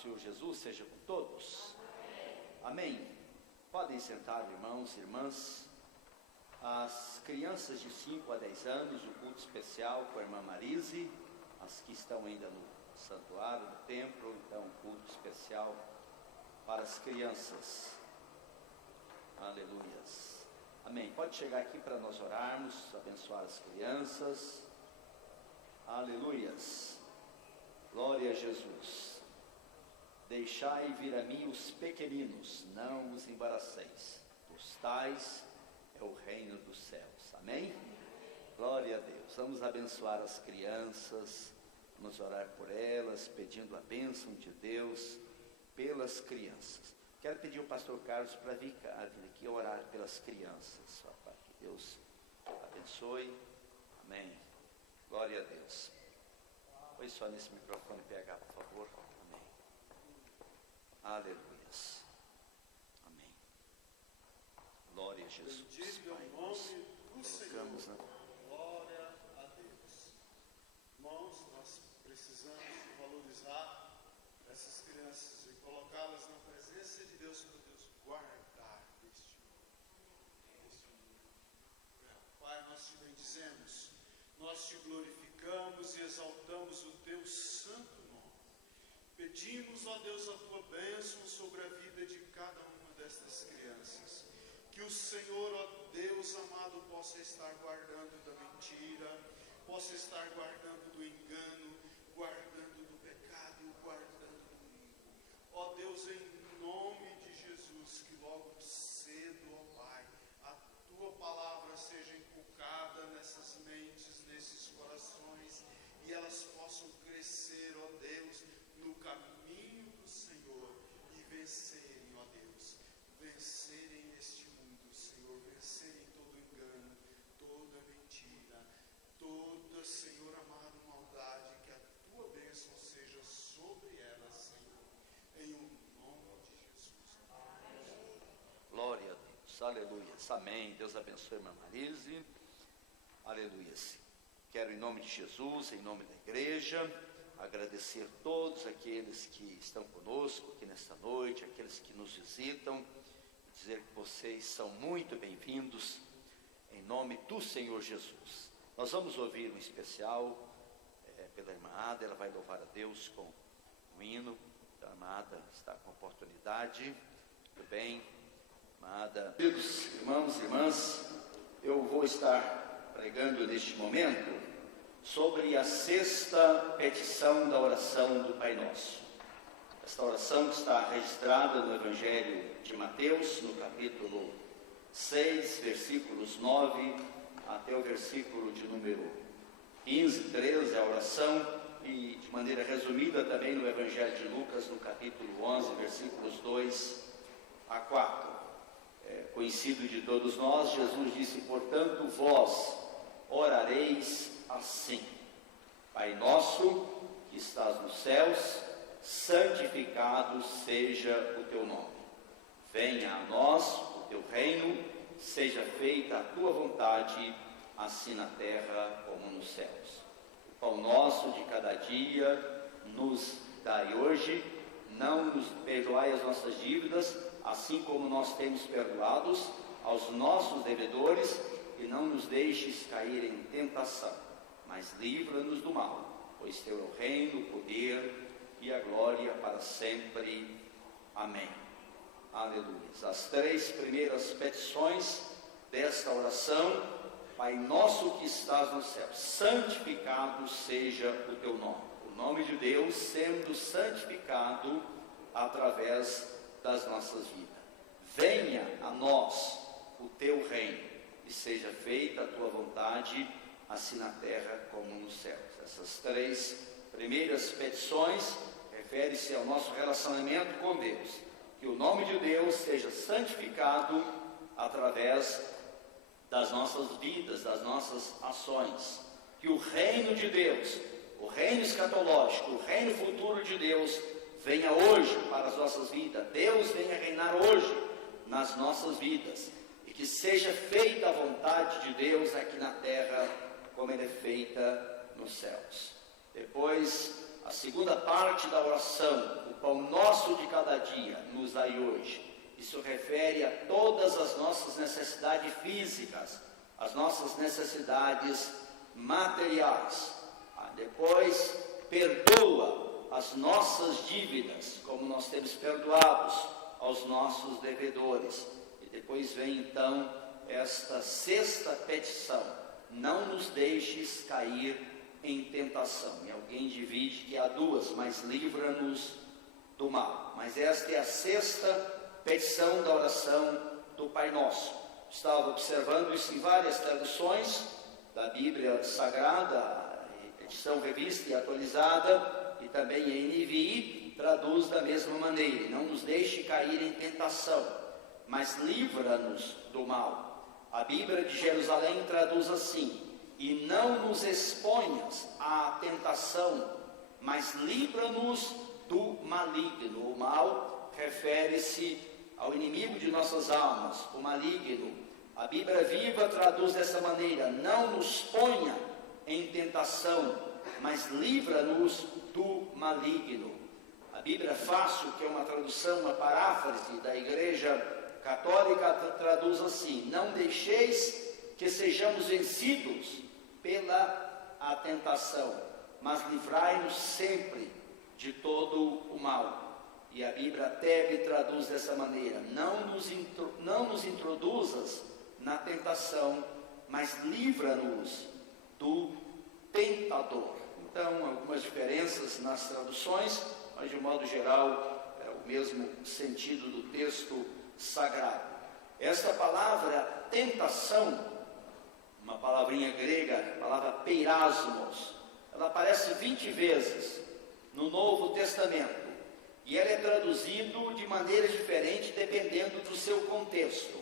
Senhor Jesus seja com todos. Amém. Podem sentar, irmãos e irmãs. As crianças de 5 a 10 anos, o culto especial com a irmã Marise, as que estão ainda no santuário, no templo, então culto especial para as crianças. Aleluias. Amém. Pode chegar aqui para nós orarmos, abençoar as crianças. Aleluias. Glória a Jesus. Deixai vir a mim os pequeninos, não os embaraceis, dos tais é o reino dos céus. Amém? Glória a Deus. Vamos abençoar as crianças, vamos orar por elas, pedindo a bênção de Deus pelas crianças. Quero pedir ao pastor Carlos para vir aqui orar pelas crianças, para que Deus abençoe. Amém. Glória a Deus. Pois só nesse microfone PH, por favor. Amém. Aleluias. Amém. Glória a Jesus. Bendito Pai, o nome do Senhor. Na... Glória a Deus. Irmãos, nós precisamos valorizar essas crianças e colocá-las na presença de Deus, para Deus guardar este mundo. Pai, nós te bendizemos, nós te glorificamos e exaltamos o teu santo nome. Pedimos, ó Deus, a tua bênção sobre a vida de cada uma destas crianças. Que o Senhor, ó Deus amado, possa estar guardando da mentira, possa estar guardando do engano, guardando do pecado, guardando do ímpio. Ó Deus, em nome de Jesus, que logo cedo, ó Pai, a tua palavra seja inculcada nessas mentes, nesses corações, e elas possam crescer, ó Deus, no caminho do Senhor e vencerem, ó Deus, vencerem este mundo, Senhor, vencerem todo engano, toda mentira, toda, Senhor amado, maldade, que a tua bênção seja sobre elas, Senhor, em nome de Jesus. Amém. Glória a Deus. Aleluia. Amém. Deus abençoe a irmã Marise. Aleluia. Quero, em nome de Jesus, em nome da igreja, agradecer todos aqueles que estão conosco aqui nesta noite, aqueles que nos visitam, dizer que vocês são muito bem-vindos, em nome do Senhor Jesus. Nós vamos ouvir um especial pela irmã Ada, ela vai louvar a Deus com um hino. Então, a irmã Ada está com oportunidade. Tudo bem, irmã Ada? Queridos irmãos e irmãs, eu vou estar pregando neste momento sobre a sexta petição da oração do Pai Nosso. Esta oração está registrada no Evangelho de Mateus, no capítulo 6, versículos 9 até o versículo de número 15, 13, a oração, e de maneira resumida também no Evangelho de Lucas, no capítulo 11, versículos 2 a 4. Conhecido de todos nós, Jesus disse: portanto, vós orareis assim: Pai nosso que estás nos céus, santificado seja o teu nome. Venha a nós o teu reino, seja feita a tua vontade, assim na terra como nos céus. O pão nosso de cada dia nos dai hoje, não nos perdoai as nossas dívidas, assim como nós temos perdoados aos nossos devedores, e não nos deixes cair em tentação, mas livra-nos do mal, pois teu é o reino, o poder e a glória para sempre. Amém. Aleluia. As 3 primeiras petições desta oração: Pai nosso que estás no céu, santificado seja o teu nome. O nome de Deus sendo santificado através das nossas vidas. Venha a nós o teu reino, e seja feita a tua vontade, assim na terra como nos céus. Essas 3 primeiras petições referem-se ao nosso relacionamento com Deus. Que o nome de Deus seja santificado através das nossas vidas, das nossas ações. Que o reino de Deus, o reino escatológico, o reino futuro de Deus, venha hoje para as nossas vidas. Deus venha reinar hoje nas nossas vidas. E que seja feita a vontade de Deus aqui na terra, como ela é feita nos céus. Depois, A segunda parte da oração, o pão nosso de cada dia, nos dai hoje. Isso refere a todas as nossas necessidades físicas, as nossas necessidades materiais. Depois, perdoa as nossas dívidas, como nós temos perdoados aos nossos devedores. E depois vem então esta sexta petição: não nos deixes cair em tentação. E alguém divide que há duas, mas livra-nos do mal. Mas esta é a sexta petição da oração do Pai Nosso. Estava observando isso em várias traduções da Bíblia Sagrada, edição revista e atualizada, e também a NVI traduz da mesma maneira: não nos deixe cair em tentação, mas livra-nos do mal. A Bíblia de Jerusalém traduz assim: e não nos exponhas à tentação, mas livra-nos do maligno. O mal refere-se ao inimigo de nossas almas, o maligno. A Bíblia Viva traduz dessa maneira: não nos ponha em tentação, mas livra-nos do maligno. A Bíblia Fácil, que é uma tradução, uma paráfrase da Igreja Católica, traduz assim: não deixeis que sejamos vencidos pela a tentação, mas livrai-nos sempre de todo o mal. E a Bíblia Tebe traduz dessa maneira: não nos introduzas na tentação, mas livra-nos do tentador. Então, algumas diferenças nas traduções, mas de modo geral é o mesmo sentido do texto sagrado. Esta palavra tentação, uma palavrinha grega, a palavra peirasmos, ela aparece 20 vezes no Novo Testamento, e ela é traduzido de maneira diferente dependendo do seu contexto.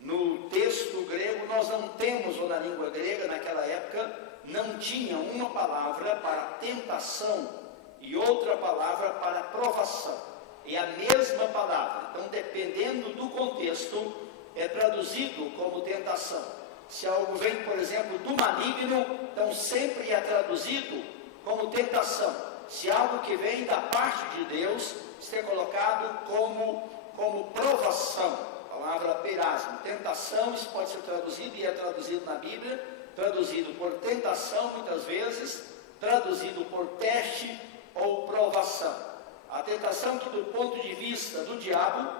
No texto grego nós não temos, ou na língua grega naquela época, não tinha uma palavra para tentação e outra palavra para provação. É a mesma palavra. Então, dependendo do contexto, é traduzido como tentação. Se algo vem, por exemplo, do maligno, então sempre é traduzido como tentação. Se algo que vem da parte de Deus, isso é colocado como provação. A palavra peirasmo, tentação, isso pode ser traduzido e é traduzido na Bíblia, traduzido por tentação muitas vezes, traduzido por teste ou provação. A tentação que do ponto de vista do diabo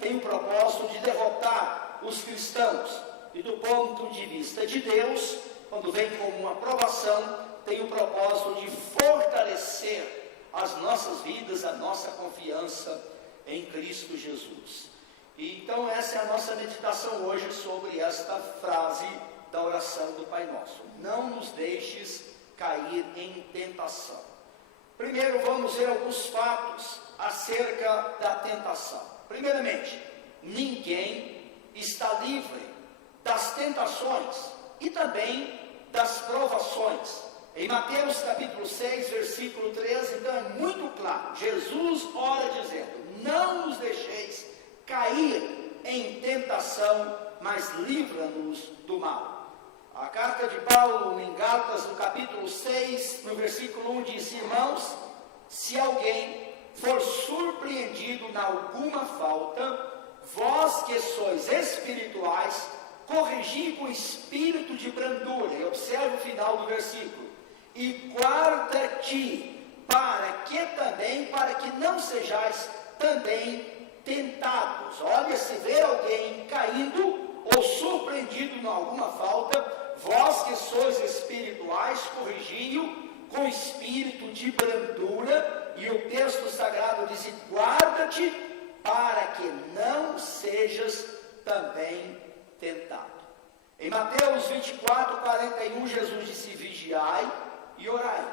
tem o propósito de derrotar os cristãos, e do ponto de vista de Deus, quando vem como uma provação, tem o propósito de fortalecer as nossas vidas, a nossa confiança em Cristo Jesus. E então essa é a nossa meditação hoje sobre esta frase da oração do Pai Nosso: não nos deixes cair em tentação. Primeiro vamos ver alguns fatos acerca da tentação. Primeiramente, ninguém está livre das tentações e também das provações. Em Mateus capítulo 6, versículo 13, então é muito claro. Jesus ora dizendo: não nos deixeis cair em tentação, mas livra-nos do mal. A carta de Paulo em Gálatas, no capítulo 6, no versículo 1, diz: irmãos, se alguém for surpreendido em alguma falta, vós que sois espirituais, corrigi com espírito de brandura. E observe o final do versículo: e guarda-te para que não sejais também tentados. Olha, se vê alguém caindo ou surpreendido em alguma falta, vós que sois espirituais, corrigi-o com espírito de brandura. E o texto sagrado diz: guarda-te para que não sejas também tentado. Em Mateus 24, 41, Jesus disse: vigiai e orai,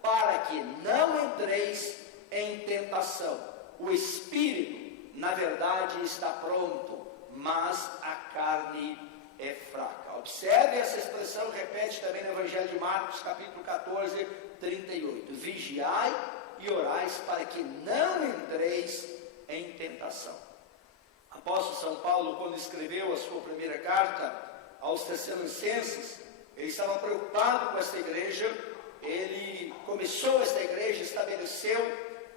para que não entreis em tentação. O espírito, na verdade, está pronto, mas a carne é fraca. Observe essa expressão, repete também no Evangelho de Marcos, capítulo 14, 38. Vigiai e orais para que não entreis em tentação. Apóstolo São Paulo, quando escreveu a sua primeira carta aos Tessalonicenses, ele estava preocupado com esta igreja. Ele começou esta igreja, estabeleceu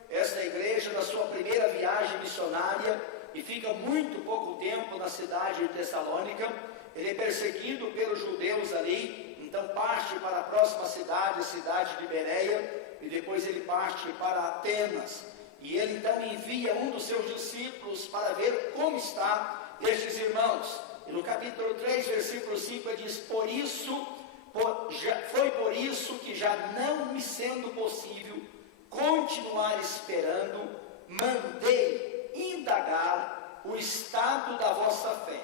esta igreja na sua primeira viagem missionária e fica muito pouco tempo na cidade de Tessalônica. Ele é perseguido pelos judeus ali, então parte para a próxima cidade, a cidade de Bereia, e depois ele parte para Atenas. E ele então envia um dos seus discípulos para ver como está estes irmãos. E no capítulo 3, versículo 5, ele diz: foi por isso que, já não me sendo possível continuar esperando, mandei indagar o estado da vossa fé,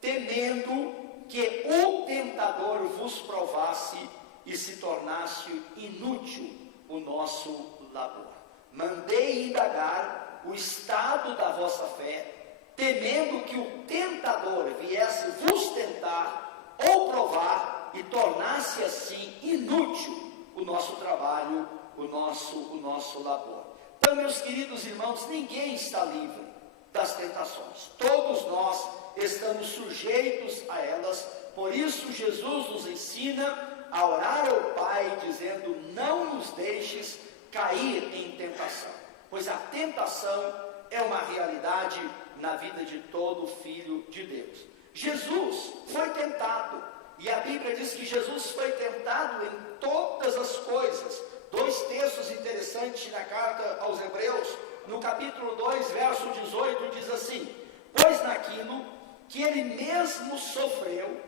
temendo que o tentador vos provasse e se tornasse inútil o nosso labor. Mandei indagar o estado da vossa fé, temendo que o tentador viesse vos tentar ou provar e tornasse assim inútil o nosso trabalho, o nosso labor. Então, meus queridos irmãos, ninguém está livre das tentações. Todos nós estamos sujeitos a elas. Por isso, Jesus nos ensina a orar ao Pai, dizendo: não nos deixes cair em tentação. Pois a tentação é uma realidade na vida de todo filho de Deus. Jesus foi tentado. E a Bíblia diz que Jesus foi tentado em todas as coisas. Dois textos interessantes na carta aos Hebreus, no capítulo 2, verso 18, diz assim: pois naquilo que ele mesmo sofreu,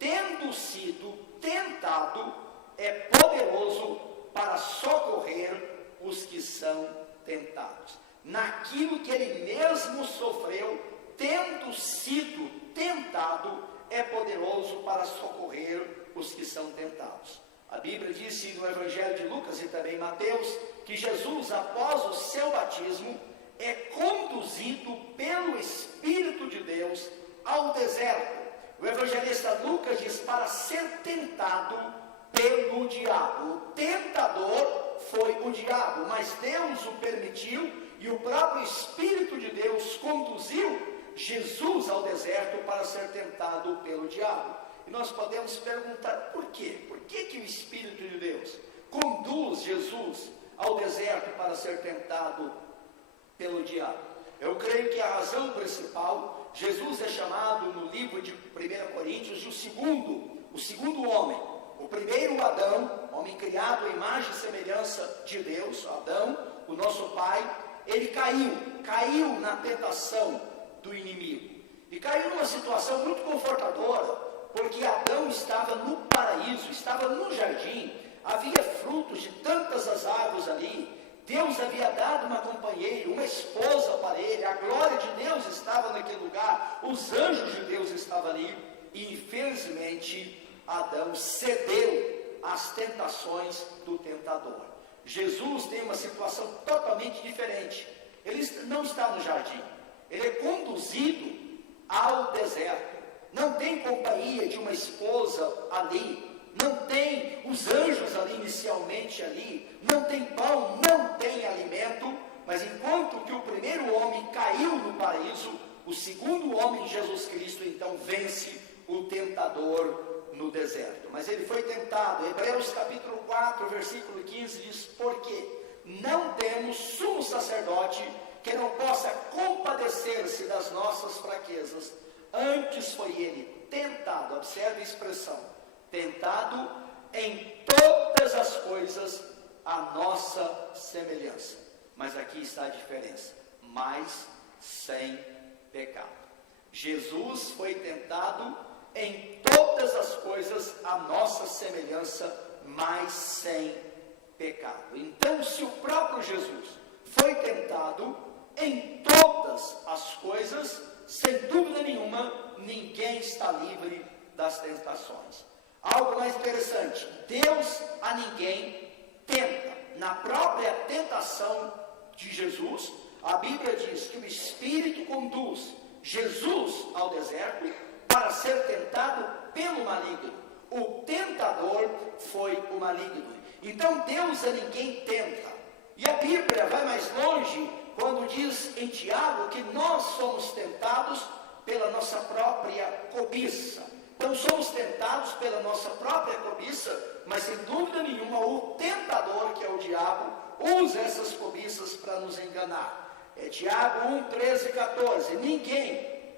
tendo sido tentado, é poderoso para socorrer os que são tentados. Naquilo que ele mesmo sofreu, tendo sido tentado, é poderoso para socorrer os que são tentados. A Bíblia disse no Evangelho de Lucas e também Mateus, que Jesus, após o seu batismo, é conduzido pelo Espírito de Deus ao deserto. O evangelista Lucas diz: para ser tentado pelo diabo. O tentador foi o diabo, mas Deus o permitiu e o próprio Espírito de Deus conduziu Jesus ao deserto para ser tentado pelo diabo. E nós podemos perguntar por quê? Por que o Espírito de Deus conduz Jesus ao deserto para ser tentado pelo diabo? Eu creio que a razão principal, Jesus é chamado no livro de 1 Coríntios de o segundo homem. O primeiro Adão, homem criado à imagem e semelhança de Deus, Adão, o nosso pai, ele caiu na tentação do inimigo. E caiu numa situação muito confortadora, porque Adão estava no paraíso, estava no jardim, havia frutos de tantas as árvores ali, Deus havia dado uma companheira, uma esposa para ele, a glória de Deus estava naquele lugar, os anjos de Deus estavam ali, e infelizmente Adão cedeu às tentações do tentador. Jesus tem uma situação totalmente diferente. Ele não está no jardim, ele é conduzido ao deserto. Não tem companhia de uma esposa ali, não tem os anjos ali inicialmente ali, não tem pão, não tem alimento, mas enquanto que o primeiro homem caiu no paraíso, o segundo homem, Jesus Cristo, então vence o tentador no deserto. Mas ele foi tentado. Hebreus capítulo 4, versículo 15 diz: porque não temos sumo sacerdote que não possa compadecer-se das nossas fraquezas, antes foi ele tentado, observe a expressão, tentado em todas as coisas a nossa semelhança. Mas aqui está a diferença, mas sem pecado. Jesus foi tentado em todas as coisas a nossa semelhança, mas sem pecado. Então, se o próprio Jesus foi tentado em todas as coisas, sem dúvida nenhuma, ninguém está livre das tentações. Algo mais interessante, Deus a ninguém tenta. Na própria tentação de Jesus, a Bíblia diz que o Espírito conduz Jesus ao deserto para ser tentado pelo maligno. O tentador foi o maligno. Então Deus a ninguém tenta. E a Bíblia vai mais longe quando diz em Tiago que nós somos tentados pela nossa própria cobiça. Então somos tentados pela nossa própria cobiça, mas sem dúvida nenhuma o tentador, que é o diabo, usa essas cobiças para nos enganar. É Tiago 1, 13 e 14. Ninguém,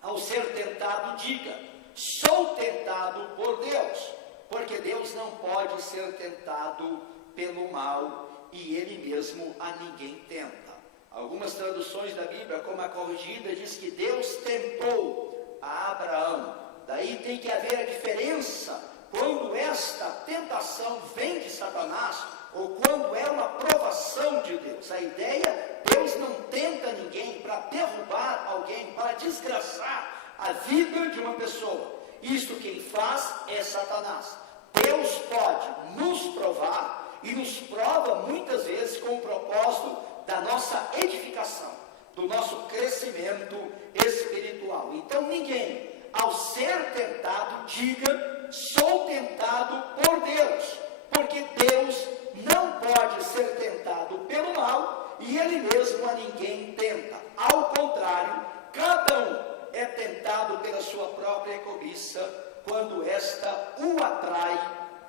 ao ser tentado, diga: sou tentado por Deus, porque Deus não pode ser tentado pelo mal, e Ele mesmo a ninguém tenta. Algumas traduções da Bíblia, como a corrigida, diz que Deus tentou a Abraão. Daí tem que haver a diferença quando esta tentação vem de Satanás ou quando é uma provação de Deus. A ideia, Deus não tenta ninguém para derrubar alguém, para desgraçar a vida de uma pessoa. Isto quem faz é Satanás. Deus pode nos provar e nos prova muitas vezes com o propósito da nossa edificação, do nosso crescimento espiritual. Então ninguém, ao ser tentado, diga: sou tentado por Deus, porque Deus não pode ser tentado pelo mal e Ele mesmo a ninguém tenta. Ao contrário, cada um é tentado pela sua própria cobiça, quando esta o atrai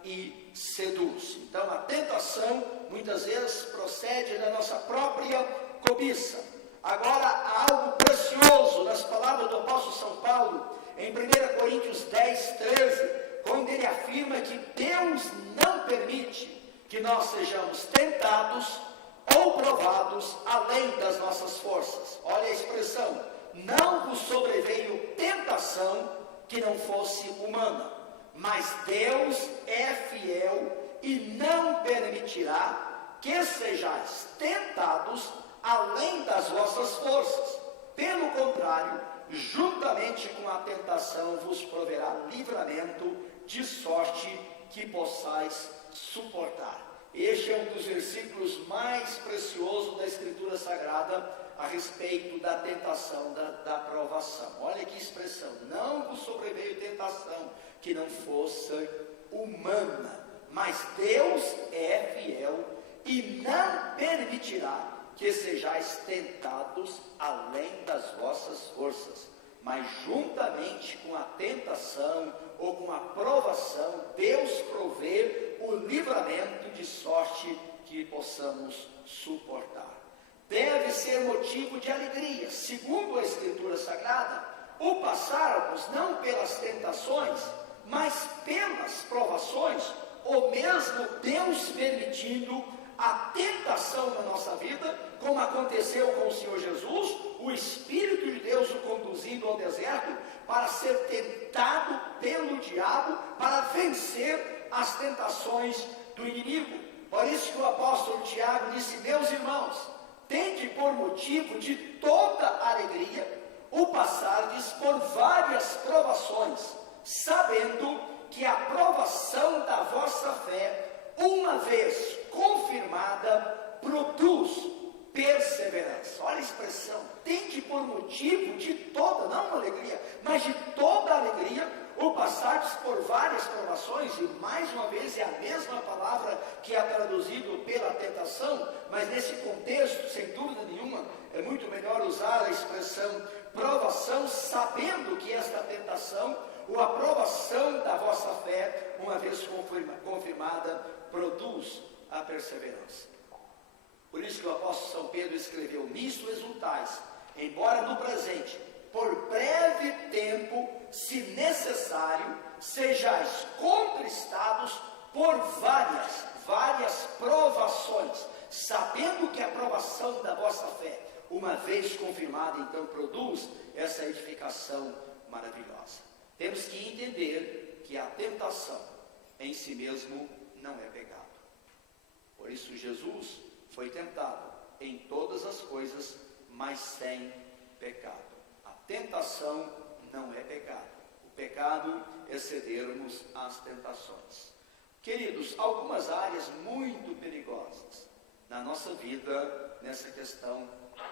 e seduz. Então a tentação muitas vezes procede da nossa própria cobiça. Agora há algo precioso nas palavras do apóstolo São Paulo, em 1 Coríntios 10, 13, quando ele afirma que Deus não permite que nós sejamos tentados ou provados além das nossas forças. Olha a expressão: não vos sobreveio tentação que não fosse humana, mas Deus é fiel e não permitirá que sejais tentados além das vossas forças. Pelo contrário, juntamente com a tentação vos proverá livramento, de sorte que possais suportar. Este é um dos versículos mais preciosos da Escritura Sagrada a respeito da tentação, da provação. Olha que expressão: não vos sobreveio tentação que não fosse humana, mas Deus é fiel e não permitirá que sejais tentados além das vossas forças, mas juntamente com a tentação ou com a provação, Deus provê o livramento, de sorte que possamos suportar. Deve ser motivo de alegria, segundo a Escritura Sagrada, o passarmos não pelas tentações, mas pelas provações, ou mesmo Deus permitindo a tentação na nossa vida, como aconteceu com o Senhor Jesus, o Espírito de Deus o conduzindo ao deserto para ser tentado pelo diabo, para vencer as tentações do inimigo. Por isso que o apóstolo Tiago disse: meus irmãos, tende por motivo de toda alegria o passardes por várias provações, sabendo que a provação da vossa fé, uma vez confirmada, produz perseverança. Olha a expressão: tende por motivo de toda, não uma alegria, mas de toda alegria, o passardes por várias provações. E mais uma vez é a mesma palavra que é traduzido pela tentação, mas nesse contexto, sem dúvida nenhuma, é muito melhor usar a expressão provação, sabendo que esta tentação, ou a provação da vossa fé, uma vez confirmada, produz a perseverança. Por isso que o apóstolo São Pedro escreveu: nisso exultais, embora no presente, por breve tempo, se necessário, sejais contristados por várias provações, sabendo que a provação da vossa fé, uma vez confirmada, então produz essa edificação maravilhosa. Temos que entender que a tentação em si mesmo não é pecado. Por isso Jesus foi tentado em todas as coisas, mas sem pecado. A tentação não é pecado. O pecado é cedermos às tentações. Queridos, algumas áreas muito perigosas na nossa vida nessa questão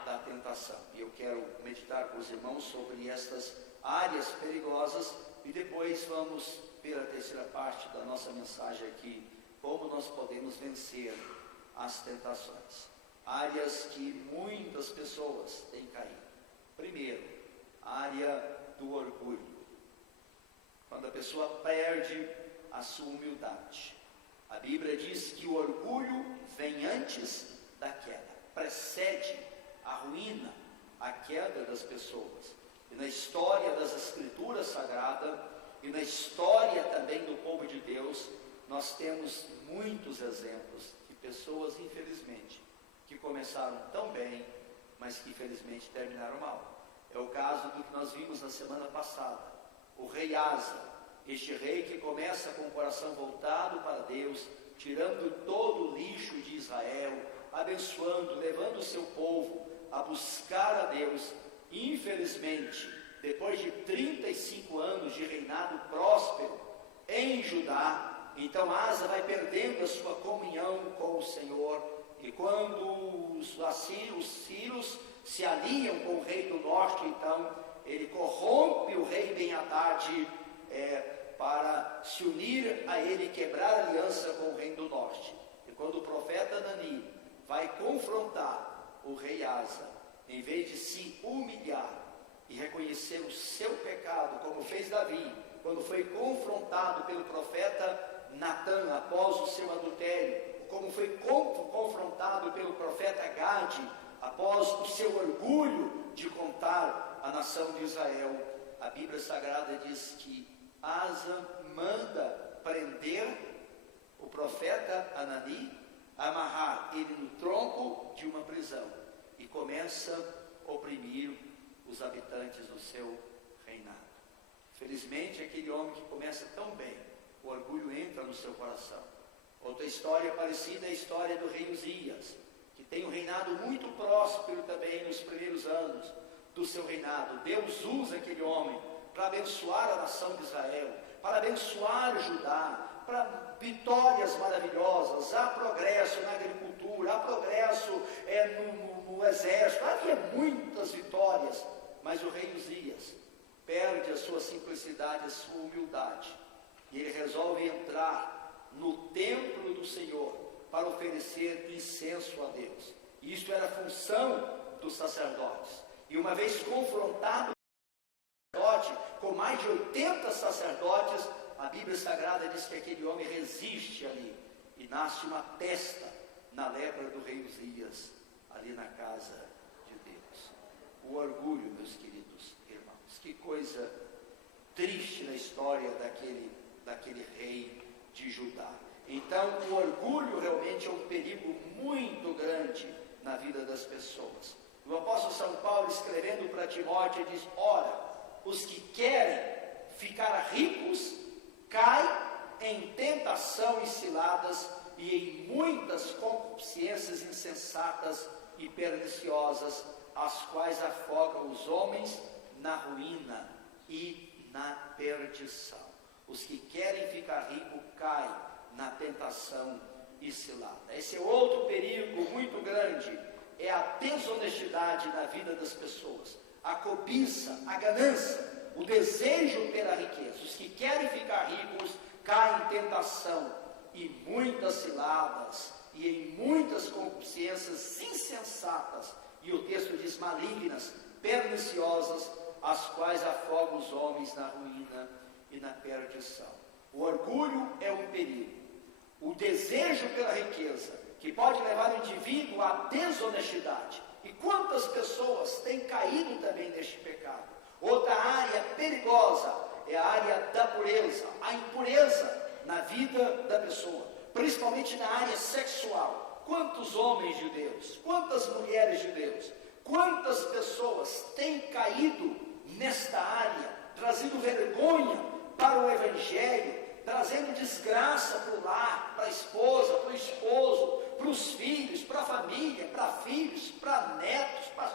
da tentação. E eu quero meditar com os irmãos sobre estas áreas perigosas e depois vamos ver a terceira parte da nossa mensagem aqui, como nós podemos vencer as tentações. Áreas que muitas pessoas têm caído. Primeiro, a área do orgulho. quando a pessoa perde a sua humildade. A Bíblia diz que o orgulho vem antes da queda, precede a ruína, a queda das pessoas. E na história das Escrituras Sagradas, e na história também do povo de Deus, nós temos muitos exemplos de pessoas, infelizmente, que começaram tão bem, mas que infelizmente terminaram mal. É o caso do que nós vimos na semana passada, o rei Asa, este rei que começa com o coração voltado para Deus, tirando todo o lixo de Israel, abençoando, levando o seu povo a buscar a Deus. Infelizmente, depois de 35 anos de reinado próspero em Judá, então Asa vai perdendo a sua comunhão com o Senhor, e quando os sírios se aliam com o rei do norte, então ele corrompe o rei Ben-Hadad para se unir a ele e quebrar aliança com o rei do norte. E quando o profeta Anani vai confrontar o rei Asa, em vez de se humilhar e reconhecer o seu pecado, como fez Davi, quando foi confrontado pelo profeta Natã após o seu adultério, como foi confrontado pelo profeta Gade após o seu orgulho de contar a nação de Israel, a Bíblia Sagrada diz que Asa manda prender o profeta Anani, amarrar ele no tronco de uma prisão e começa a oprimir os habitantes do seu reinado. Felizmente, aquele homem que começa tão bem, o orgulho entra no seu coração. Outra história parecida é a história do rei Uzias, que tem um reinado muito próspero também nos primeiros anos do seu reinado. Deus usa aquele homem para abençoar a nação de Israel, para abençoar Judá, para vitórias maravilhosas. Há progresso na agricultura, há progresso no exército, havia muitas vitórias, mas o rei Uzias perde a sua simplicidade, a sua humildade, e ele resolve entrar no templo do Senhor para oferecer incenso a Deus. Isto era a função dos sacerdotes, e uma vez confrontado com mais de 80 sacerdotes, a Bíblia Sagrada diz que aquele homem resiste ali, e nasce uma testa na lepra do rei Uzias, ali na casa de Deus. O orgulho, meus queridos irmãos, que coisa triste na história daquele rei de Judá. Então, o orgulho realmente é um perigo muito grande na vida das pessoas. O apóstolo São Paulo, escrevendo para Timóteo, diz: ora, os que querem ficar ricos caem em tentação e ciladas e em muitas concupiscências insensatas e perniciosas, as quais afogam os homens na ruína e na perdição. Os que querem ficar ricos caem na tentação e cilada. Esse é outro perigo muito grande, é a desonestidade na vida das pessoas, a cobiça, a ganância, o desejo pela riqueza. Os que querem ficar ricos caem em tentação e muitas ciladas e em muitas concupiscências insensatas, e o texto diz malignas, perniciosas, as quais afogam os homens na ruína e na perdição. O orgulho é um perigo. O desejo pela riqueza, que pode levar o indivíduo à desonestidade. E quantas pessoas têm caído também neste pecado? Outra área perigosa é a área da pureza, a impureza na vida da pessoa, principalmente na área sexual. Quantos homens de Deus, quantas mulheres de Deus, quantas pessoas têm caído nesta área, trazendo vergonha para o Evangelho, trazendo desgraça para o lar, para a esposa, para o esposo, para os filhos, para a família, para filhos, para netos, para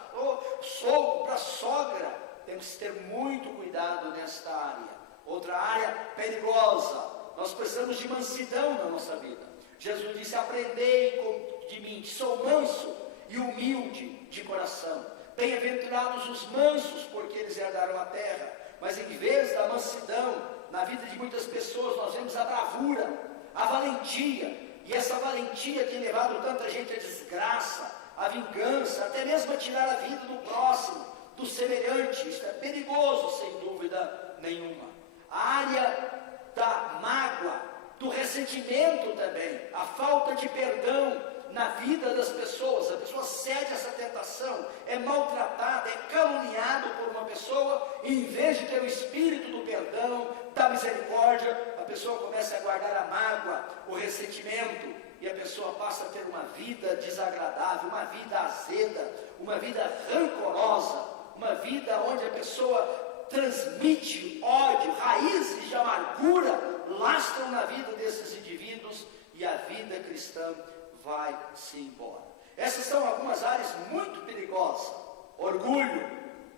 sogro, para sogra. Temos que ter muito cuidado nesta área. Outra área perigosa, nós precisamos de mansidão na nossa vida. Jesus disse: aprendei de mim, que sou manso e humilde de coração. Bem-aventurados os mansos, porque eles herdarão a terra. Mas em vez da mansidão, na vida de muitas pessoas, nós vemos a bravura, a valentia. E essa valentia tem levado tanta gente à desgraça, à vingança, até mesmo a tirar a vida do próximo, do semelhante. Isso é perigoso, sem dúvida nenhuma. a área da mágoa, do ressentimento também, a falta de perdão na vida das pessoas. A pessoa cede a essa tentação, é maltratada, é caluniada por uma pessoa, e em vez de ter o espírito do perdão, da misericórdia, a pessoa começa a guardar a mágoa, o ressentimento, e a pessoa passa a ter uma vida desagradável, uma vida azeda, uma vida rancorosa, uma vida onde a pessoa transmite ódio, raízes de amargura lastram na vida desses indivíduos, e a vida cristã vai-se embora. Essas são algumas áreas muito perigosas: orgulho,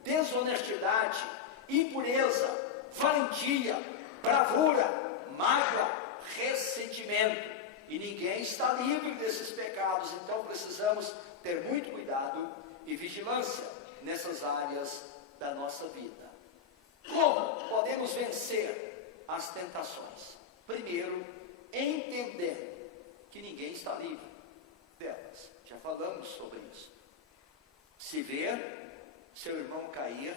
desonestidade, impureza, valentia, bravura, mágoa, ressentimento. E ninguém está livre desses pecados, então precisamos ter muito cuidado e vigilância nessas áreas da nossa vida. Como podemos vencer as tentações? Primeiro, entendendo que ninguém está livre delas. Já falamos sobre isso. Se ver seu irmão cair,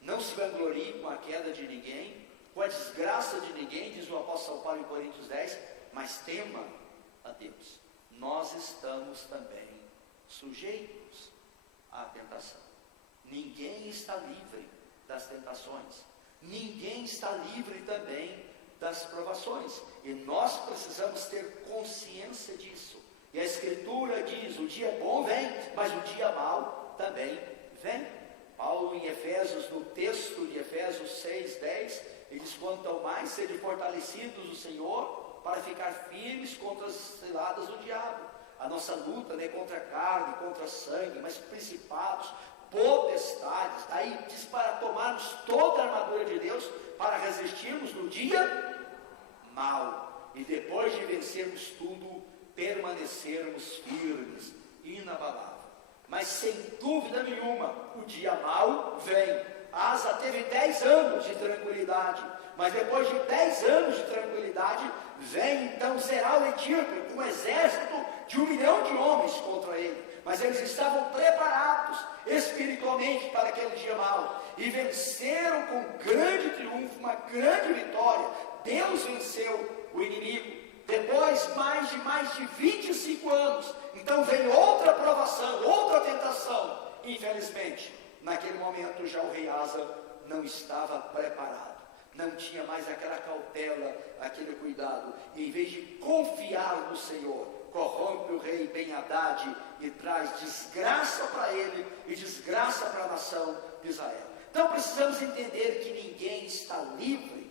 não se vanglorie com a queda de ninguém, com a desgraça de ninguém, diz o apóstolo Paulo em Coríntios 10, mas tema a Deus. Nós estamos também sujeitos à tentação. Ninguém está livre das tentações. Ninguém está livre também das provações. E nós precisamos ter consciência disso. E a Escritura diz: o dia bom vem, mas o dia mau também vem. Paulo em Efésios, no texto de Efésios 6:10, ele diz: quanto ao mais serem fortalecidos no Senhor, para ficar firmes contra as ciladas do diabo. A nossa luta não é contra a carne, contra a sangue, mas principados, potestades. Daí diz para tomarmos toda a armadura de Deus, para resistirmos no dia mau, e depois de vencermos tudo, permanecermos firmes, inabaláveis. Mas sem dúvida nenhuma, o dia mau vem. Asa teve 10 anos de tranquilidade, mas depois de 10 anos de tranquilidade, vem então Zerau e Etíope, com um exército de 1 milhão de homens contra ele. Mas eles estavam preparados espiritualmente para aquele dia mau, e venceram com grande triunfo, uma grande vitória. Deus venceu o inimigo. Depois mais de 25 anos, então vem outra provação, outra tentação. Infelizmente, naquele momento já o rei Asa não estava preparado, não tinha mais aquela cautela, aquele cuidado, e em vez de confiar no Senhor, corrompe o rei Ben-Hadad e traz desgraça para ele e desgraça para a nação de Israel. Então precisamos entender que ninguém está livre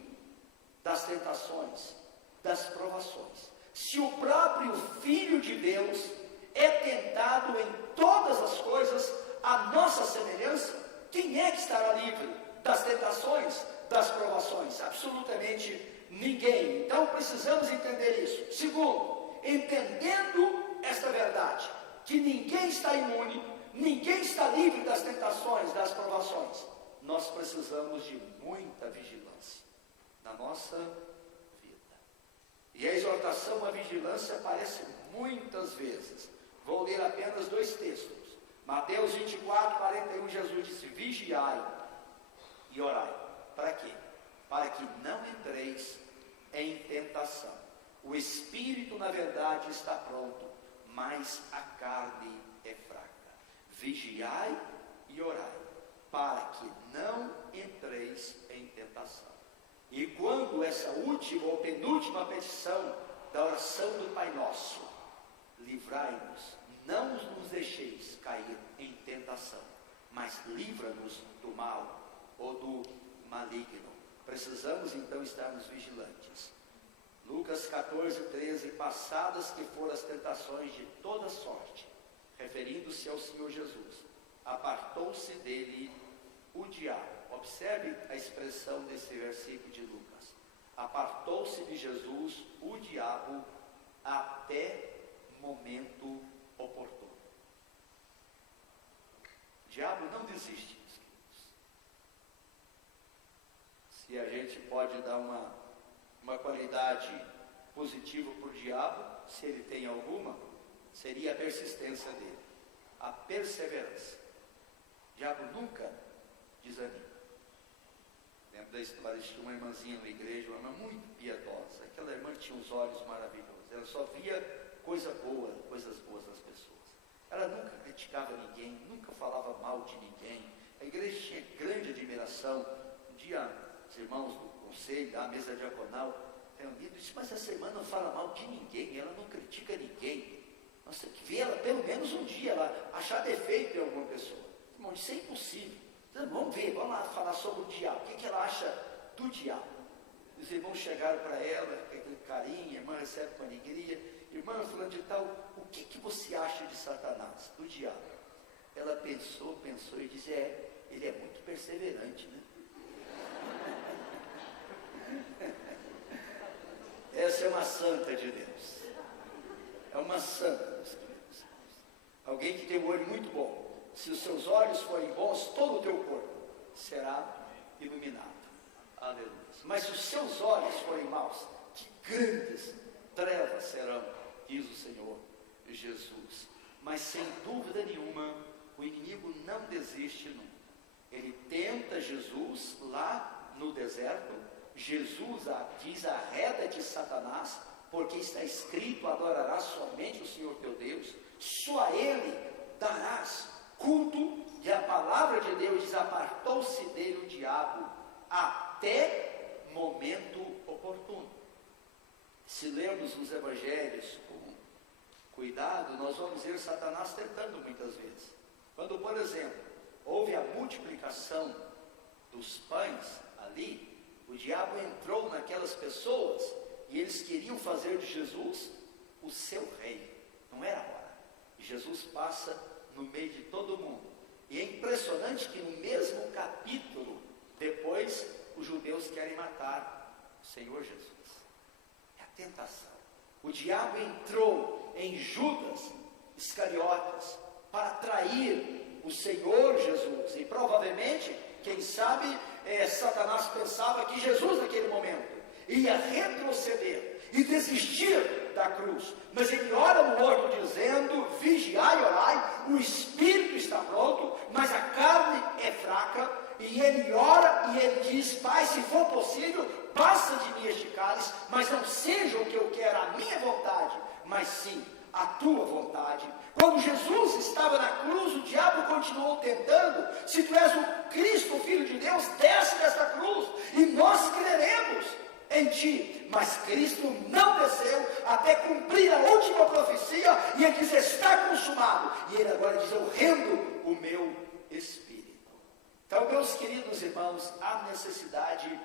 das tentações, das provações. Se o próprio Filho de Deus é tentado em todas as coisas à nossa semelhança, quem é que estará livre das tentações, das provações? Absolutamente ninguém. Então precisamos entender isso. Segundo, entendendo esta verdade, que ninguém está imune, ninguém está livre das tentações, das provações, nós precisamos de muita vigilância na nossa vida. E a exortação à vigilância aparece muitas vezes. Vou ler apenas 2 textos. Mateus 24:41, Jesus disse: vigiai e orai. Para quê? Para que não entreis em tentação. O espírito, na verdade, está pronto, mas a carne é fraca. Vigiai e orai, para que não entreis em tentação. E quando essa última ou penúltima petição da oração do Pai Nosso, livrai-nos, não nos deixeis cair em tentação, mas livra-nos do mal ou do maligno. Precisamos então estarmos vigilantes. Lucas 14:13, passadas que foram as tentações de toda sorte, referindo-se ao Senhor Jesus, apartou-se dele o diabo. Observe a expressão desse versículo de Lucas. Apartou-se de Jesus o diabo até momento oportuno. O diabo não desiste, meus queridos. Se a gente pode dar uma qualidade positiva para o diabo, se ele tem alguma, seria a persistência dele, a perseverança. O diabo nunca desanima. Lembro da história, tinha uma irmãzinha na igreja, uma irmã muito piedosa. Aquela irmã tinha uns olhos maravilhosos, ela só via coisas boas nas pessoas. Ela nunca criticava ninguém, nunca falava mal de ninguém. A igreja tinha grande admiração. Um dia, os irmãos do conselho, da mesa diaconal, reunidos, disse: mas essa irmã não fala mal de ninguém, ela não critica ninguém. Nós temos que ver ela pelo menos um dia, ela achar defeito em alguma pessoa. Irmão, isso é impossível. Então, vamos ver, vamos lá falar sobre o diabo. O que ela acha do diabo? Os irmãos chegaram para ela, com aquele carinho, a irmã recebe com alegria. Irmã, falando de tal, o que você acha de Satanás, do diabo? Ela pensou e disse: ele é muito perseverante, né? Essa é uma santa de Deus. É uma santa, meus queridos. Alguém que tem um olho muito bom. Se os seus olhos forem bons, todo o teu corpo será iluminado. Aleluia. Mas se os seus olhos forem maus, que grandes trevas serão, diz o Senhor Jesus. Mas sem dúvida nenhuma, o inimigo não desiste nunca. Ele tenta Jesus lá no deserto. Jesus diz: arreda-te, Satanás, porque está escrito: adorarás somente o Senhor teu Deus, só a Ele darás culto. E a palavra de Deus diz: apartou-se dele o diabo até momento oportuno. Se lermos os evangelhos com cuidado, nós vamos ver Satanás tentando muitas vezes. Quando, por exemplo, houve a multiplicação dos pães ali, o diabo entrou naquelas pessoas e eles queriam fazer de Jesus o seu rei. Não era hora. E Jesus passa no meio de todo mundo. E é impressionante que no mesmo capítulo, depois, os judeus querem matar o Senhor Jesus. É a tentação. O diabo entrou em Judas Iscariotes para trair o Senhor Jesus. E provavelmente, quem sabe, Satanás pensava que Jesus naquele momento ia retroceder e desistir da cruz. Mas ele ora no morto dizendo: vigiai e orai, o espírito está pronto, mas a carne é fraca. E ele ora e ele diz: Pai, se for possível, passa de mim este cálice, mas não seja o que eu quero, a minha vontade, mas sim a tua vontade. Quando Jesus estava na cruz, o diabo continuou tentando: se tu és o Cristo, o Filho de Deus, desce desta cruz e nós creremos em ti. Mas Cristo não desceu até cumprir a última profecia, e ele diz: está consumado. E ele agora diz: eu rendo o meu espírito. Então, meus queridos irmãos, há necessidade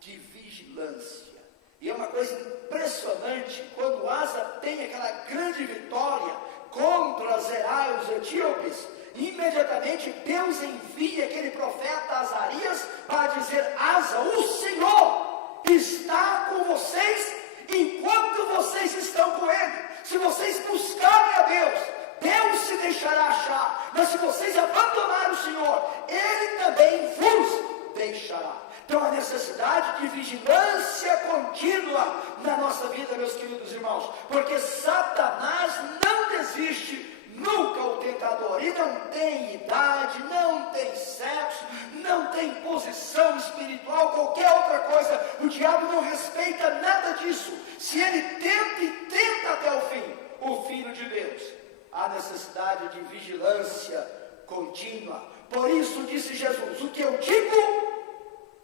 de vigilância. E é uma coisa impressionante, quando Asa tem aquela grande vitória contra Zerai, os etíopes, imediatamente Deus envia aquele profeta Azarias para dizer: Asa, o Senhor está com vocês enquanto vocês estão com Ele. Se vocês buscarem a Deus, Deus se deixará achar. Mas se vocês abandonarem o Senhor, Ele também vos deixará. Então, a necessidade de vigilância contínua na nossa vida, meus queridos irmãos, porque Satanás não desiste nunca, o tentador, e não tem idade, não tem sexo, não tem posição espiritual, qualquer outra coisa. O diabo não respeita nada disso. Se ele tenta e tenta até o fim, o Filho de Deus, há necessidade de vigilância contínua. Por isso disse Jesus: o que eu digo,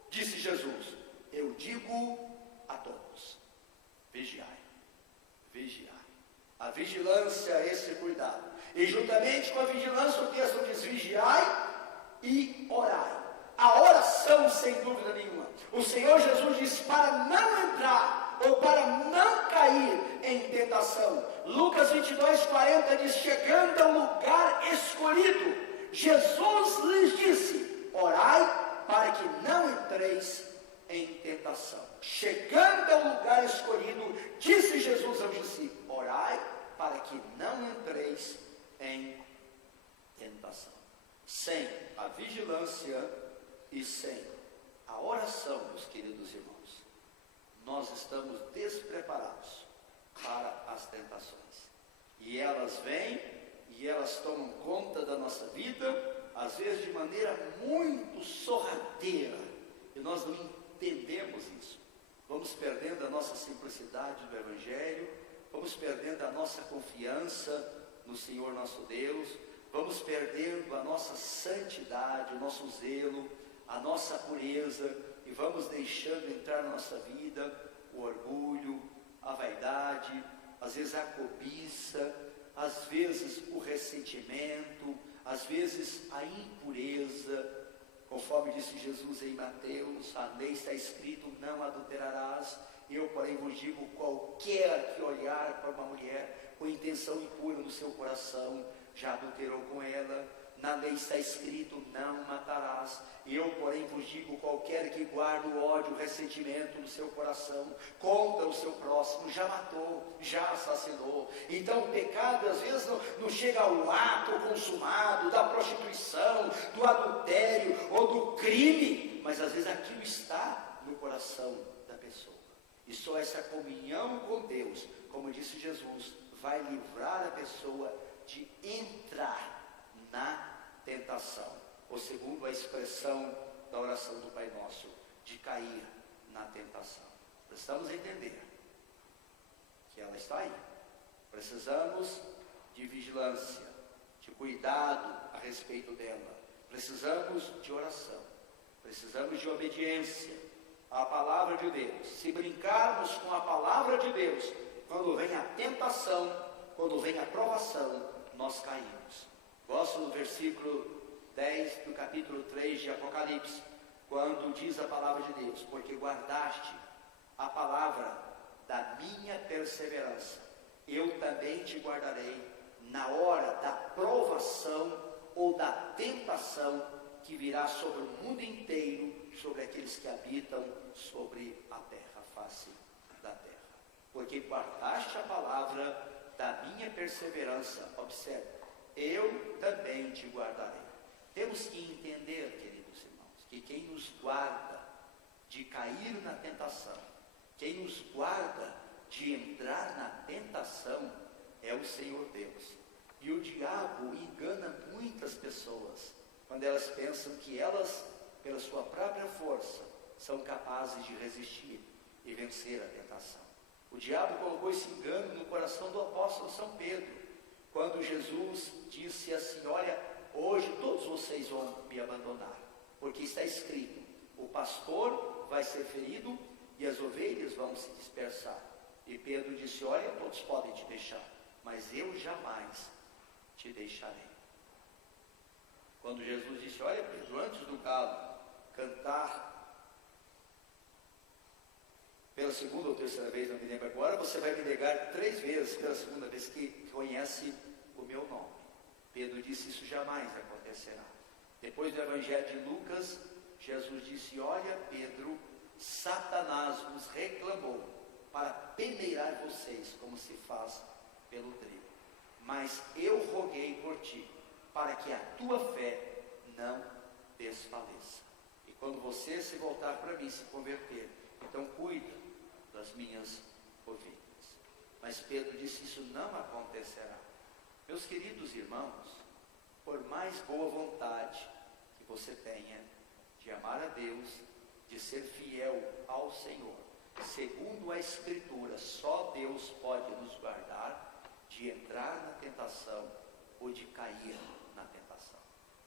disse Jesus, eu digo a todos: vigiai, vigiai. A vigilância é esse cuidado. E juntamente com a vigilância, o texto diz: vigiai e orai. A oração, sem dúvida nenhuma. O Senhor Jesus diz: para não entrar ou para não cair em tentação. Lucas 22:40 diz: chegando ao lugar escolhido, Jesus lhes disse: orai para que não entreis em tentação. Chegando ao lugar escolhido, disse Jesus aos discípulos: orai para que não entreis em tentação. Sem a vigilância e sem a oração, meus queridos irmãos, nós estamos despreparados para as tentações. E elas vêm e elas tomam conta da nossa vida, às vezes de maneira muito sorrateira, e nós não entendemos isso. Vamos perdendo a nossa simplicidade do Evangelho, vamos perdendo a nossa confiança no Senhor nosso Deus, vamos perdendo a nossa santidade, o nosso zelo, a nossa pureza, e vamos deixando entrar na nossa vida o orgulho, a vaidade, às vezes a cobiça, às vezes o ressentimento, às vezes a impureza. Conforme disse Jesus em Mateus, a lei está escrito, não adulterarás. Eu, porém, vos digo, qualquer que olhar para uma mulher com intenção impura no seu coração, já adulterou com ela. Na lei está escrito, não matarás. Eu, porém, vos digo, qualquer que guarda o ódio, o ressentimento no seu coração, contra o seu próximo, já matou, já assassinou. Então o pecado, às vezes, não chega ao ato consumado, da prostituição, do adultério ou do crime, mas às vezes aquilo está no coração da pessoa. E só essa comunhão com Deus, como disse Jesus, vai livrar a pessoa de entrar na tentação, ou segundo a expressão da oração do Pai Nosso, de cair na tentação. Precisamos entender que ela está aí. Precisamos de vigilância, de cuidado a respeito dela. Precisamos de oração. Precisamos de obediência à palavra de Deus. Se brincarmos com a palavra de Deus, quando vem a tentação, quando vem a provação, nós caímos. Gosto do versículo 10 do capítulo 3 de Apocalipse, quando diz a palavra de Deus: porque guardaste a palavra da minha perseverança, eu também te guardarei na hora da provação ou da tentação que virá sobre o mundo inteiro, sobre aqueles que habitam sobre a terra, a face da terra. Porque guardaste a palavra da minha perseverança, observe, eu também te guardarei. Temos que entender, queridos irmãos, que quem nos guarda de cair na tentação, quem nos guarda de entrar na tentação, é o Senhor Deus. E o diabo engana muitas pessoas, quando elas pensam que elas, pela sua própria força, são capazes de resistir e vencer a tentação. O diabo colocou esse engano no coração do apóstolo São Pedro, quando Jesus disse assim: olha, hoje todos vocês vão me abandonar, porque está escrito, o pastor vai ser ferido e as ovelhas vão se dispersar. E Pedro disse: olha, todos podem te deixar, mas eu jamais te deixarei. Quando Jesus disse: olha, Pedro, antes do galo cantar pela segunda ou terceira vez, não me lembro agora, você vai me negar 3 vezes pela segunda vez que conhece o meu nome. Pedro disse: isso jamais acontecerá. Depois do Evangelho de Lucas, Jesus disse: olha, Pedro, Satanás vos reclamou para peneirar vocês, como se faz pelo trigo. Mas eu roguei por ti, para que a tua fé não desfaleça. E quando você se voltar para mim, se converter, então cuida das minhas ovelhas. Mas Pedro disse: isso não acontecerá. Meus queridos irmãos, por mais boa vontade que você tenha de amar a Deus, de ser fiel ao Senhor, segundo a Escritura, só Deus pode nos guardar de entrar na tentação ou de cair na tentação.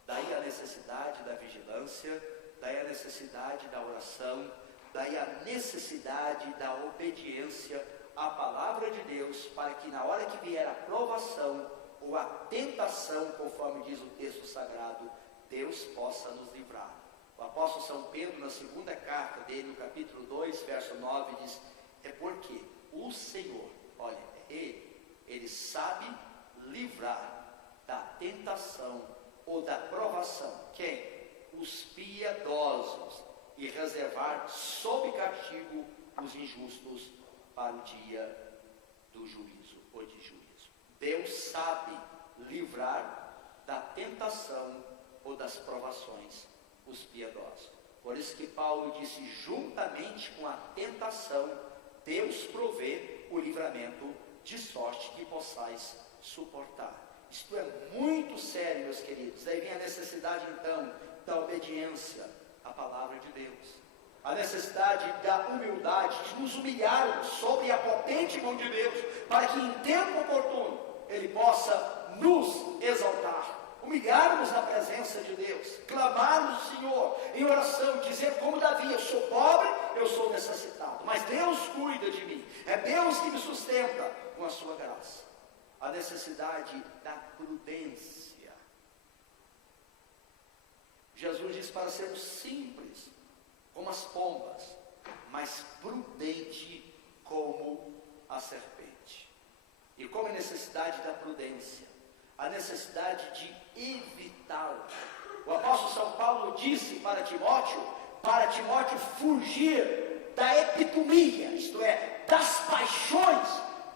Daí a necessidade da vigilância, daí a necessidade da oração, daí a necessidade da obediência à palavra de Deus, para que na hora que vier a provação ou a tentação, conforme diz o texto sagrado, Deus possa nos livrar. O apóstolo São Pedro, na segunda carta dele, no capítulo 2, verso 9, diz: é porque o Senhor, olha, ele sabe livrar da tentação ou da provação. Quem? Os piedosos, e reservar sob castigo os injustos para o dia do juízo ou de juízo. Deus sabe livrar da tentação ou das provações os piedosos. Por isso que Paulo disse: juntamente com a tentação, Deus provê o livramento, de sorte que possais suportar. Isto é muito sério, meus queridos. Daí vem a necessidade então da obediência à palavra de Deus. a necessidade da humildade, de nos humilharmos sobre a potente mão de Deus, para que em tempo oportuno Ele possa nos exaltar. Humilharmos na presença de Deus, clamarmos o Senhor em oração, dizer como Davi: eu sou pobre, eu sou necessitado, mas Deus cuida de mim, é Deus que me sustenta com a sua graça. A necessidade da prudência. Jesus diz para sermos simples como as pombas, mas prudente como a serpente. E como a necessidade da prudência? A necessidade de evitá-la. O apóstolo São Paulo disse para Timóteo fugir da epitomia, isto é, das paixões,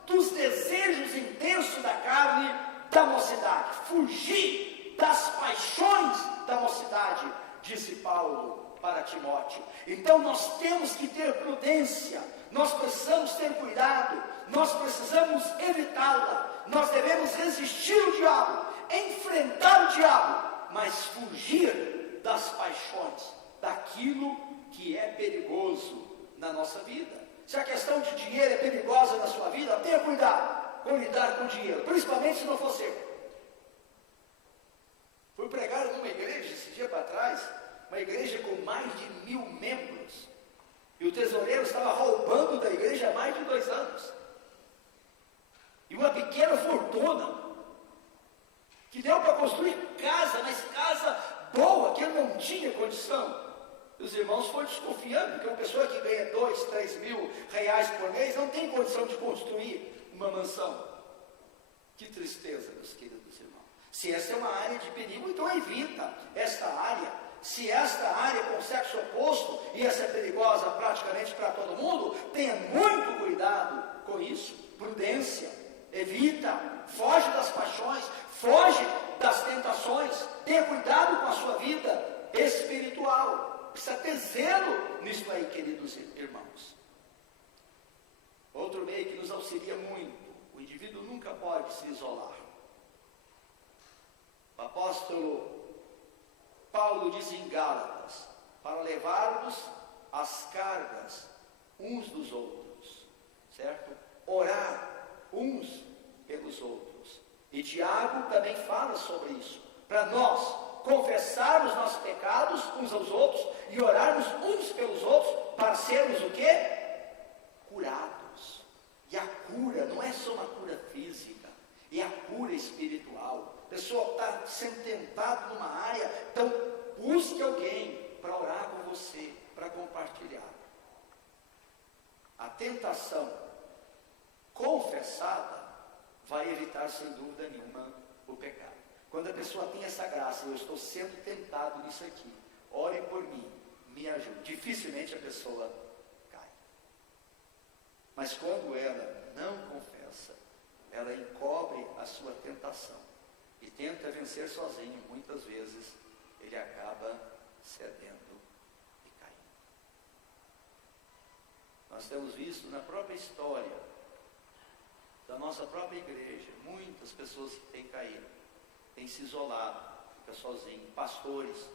dos desejos intensos da carne da mocidade. Fugir das paixões da mocidade, disse Paulo para Timóteo. Então nós temos que ter prudência, nós precisamos ter cuidado, nós precisamos evitá-la. Nós devemos resistir ao diabo, enfrentar o diabo, mas fugir das paixões, daquilo que é perigoso na nossa vida. Se a questão de dinheiro é perigosa na sua vida, tenha cuidado com lidar com o dinheiro, principalmente se não for seu. Fui pregar numa igreja esse dia para trás, uma igreja com mais de 1000 membros, e o tesoureiro estava roubando da igreja há mais de 2 anos. E uma pequena fortuna, que deu para construir casa, mas casa boa, que ele não tinha condição. E os irmãos foram desconfiando, que uma pessoa que ganha 2, 3 mil reais por mês não tem condição de construir uma mansão. Que tristeza, meus queridos irmãos. Se essa é uma área de perigo, então evita esta área. Se esta área com sexo oposto, e essa é perigosa praticamente para todo mundo, tenha muito cuidado com isso. Prudência, evita, foge das paixões, foge das tentações, tenha cuidado com a sua vida espiritual. Precisa ter zelo nisso aí, queridos irmãos. Outro meio que nos auxilia muito: o indivíduo nunca pode se isolar. O apóstolo Paulo diz em Gálatas: para levarmos as cargas uns dos outros, certo? Orar uns pelos outros. E Tiago também fala sobre isso, para nós confessarmos nossos pecados uns aos outros e orarmos uns pelos outros para sermos o quê? Curados. E a cura não é só uma cura física, é a cura espiritual. A pessoa está sendo tentada numa área, então busque alguém para orar com você, para compartilhar. A tentação confessada vai evitar sem dúvida nenhuma o pecado. Quando a pessoa tem essa graça: eu estou sendo tentado nisso aqui, ore por mim, me ajude. Dificilmente a pessoa cai. Mas quando ela não confessa, ela encobre a sua tentação e tenta vencer sozinho. Muitas vezes ele acaba cedendo e caindo. Nós temos visto na própria história da nossa própria igreja muitas pessoas que têm caído, têm se isolado, fica sozinho. Pastores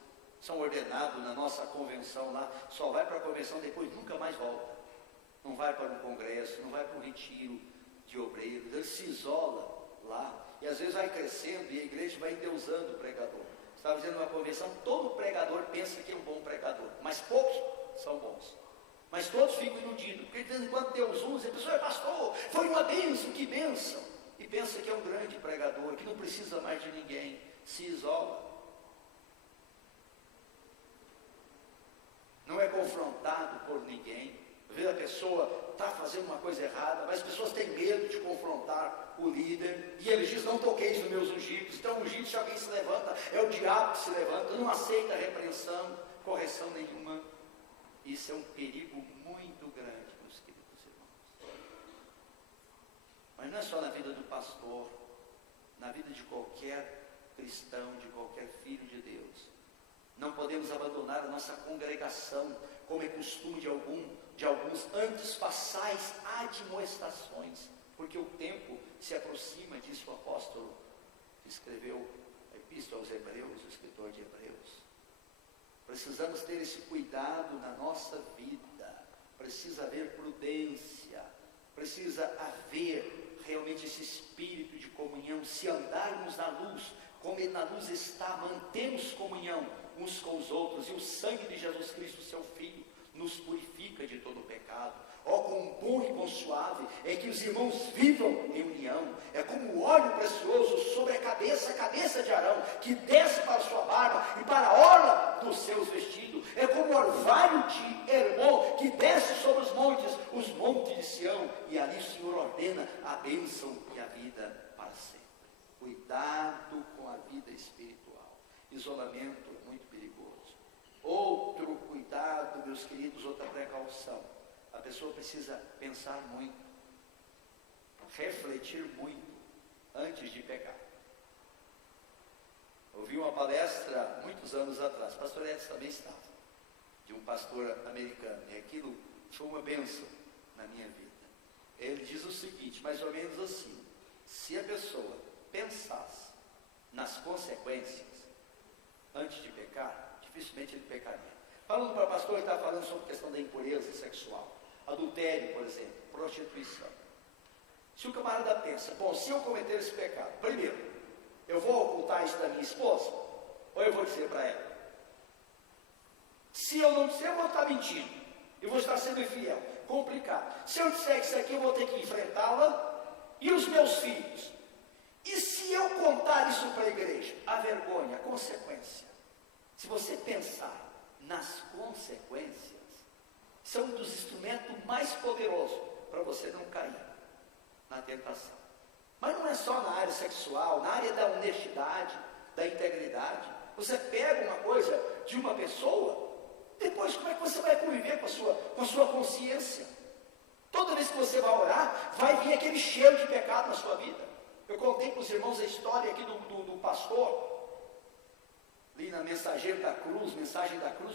são ordenados na nossa convenção lá, só vai para a convenção, depois nunca mais volta. Não vai para um congresso, não vai para um retiro de obreiros, ele se isola lá, e às vezes vai crescendo e a igreja vai endeusando o pregador. Estava dizendo numa convenção, todo pregador pensa que é um bom pregador, mas poucos são bons. Mas todos ficam iludidos, porque de vez em quando Deus usa, a pessoa: pastor, foi uma bênção, que bênção. E pensa que é um grande pregador, que não precisa mais de ninguém, se isola. Não é confrontado por ninguém. Às vezes a pessoa está fazendo uma coisa errada, mas as pessoas têm medo de confrontar o líder, e ele diz: não toqueis nos meus ungidos. Então, ungido, se alguém se levanta, é o diabo que se levanta, não aceita repreensão, correção nenhuma. Isso é um perigo muito grande, meus queridos irmãos. Mas não é só na vida do pastor, na vida de qualquer cristão, de qualquer filho de Deus. Não podemos abandonar a nossa congregação, como é costume de alguns, antes passais admoestações, porque o tempo se aproxima, disse o apóstolo que escreveu a epístola aos Hebreus, o escritor de Hebreus. Precisamos ter esse cuidado na nossa vida. Precisa haver prudência. Precisa haver realmente esse espírito de comunhão. Se andarmos na luz, como Ele na luz está, mantemos comunhão uns com os outros. E o sangue de Jesus Cristo, seu Filho, nos purifica de todo o pecado. Ó, quão bom e quão suave é que os irmãos vivam em união. É como o óleo precioso sobre a cabeça de Arão, que desce para a sua barba e para a orla dos seus vestidos. É como o orvalho de Hermon, que desce sobre os montes de Sião, e ali o Senhor ordena a bênção e a vida para sempre. Cuidado com a vida espiritual. Isolamento é muito perigoso. Outro cuidado, meus queridos, outra precaução. A pessoa precisa pensar muito, refletir muito antes de pecar. Ouvi uma palestra muitos anos atrás, pastor Edson também estava, de um pastor americano, e aquilo foi uma bênção na minha vida. Ele diz o seguinte, mais ou menos assim: se a pessoa pensasse nas consequências antes de pecar, dificilmente ele pecaria. Falando para o pastor, ele está falando sobre a questão da impureza sexual, adultério, por exemplo, prostituição. Se o camarada pensa, bom, se eu cometer esse pecado, primeiro, eu vou ocultar isso da minha esposa, ou eu vou dizer para ela? Se eu não disser, eu vou estar mentindo, eu vou estar sendo infiel, complicado. Se eu disser isso aqui, eu vou ter que enfrentá-la, e os meus filhos? E se eu contar isso para a igreja? A vergonha, a consequência. Se você pensar nas consequências, são um dos instrumentos mais poderosos para você não cair na tentação. Mas não é só na área sexual, na área da honestidade, da integridade. Você pega uma coisa de uma pessoa, depois como é que você vai conviver com a sua consciência? Toda vez que você vai orar, vai vir aquele cheiro de pecado na sua vida. Eu contei para os irmãos a história aqui do pastor, li na Mensagem da Cruz,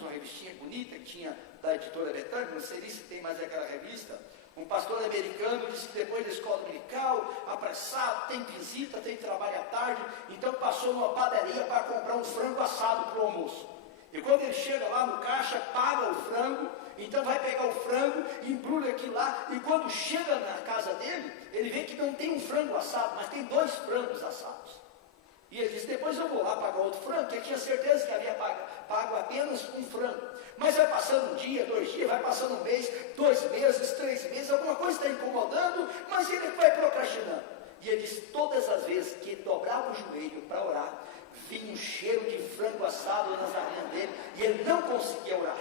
uma revistinha bonita que tinha da editora Betânia, não sei se tem mais aquela revista. Um pastor americano disse que depois da escola dominical, apressado, tem visita, tem trabalho à tarde, então passou numa padaria para comprar um frango assado para o almoço. E quando ele chega lá no caixa, paga o frango, então vai pegar o frango, embrulha aquilo lá, e quando chega na casa dele, ele vê que não tem um frango assado, mas tem 2 frangos assados. E ele disse, depois eu vou lá pagar outro frango, porque eu tinha certeza que havia pago apenas um frango. Mas vai passando um dia, 2 dias, vai passando um mês, 2 meses, 3 meses, alguma coisa está incomodando, mas ele vai procrastinando. E ele disse, todas as vezes que ele dobrava o joelho para orar, vinha um cheiro de frango assado nas narina dele, e ele não conseguia orar.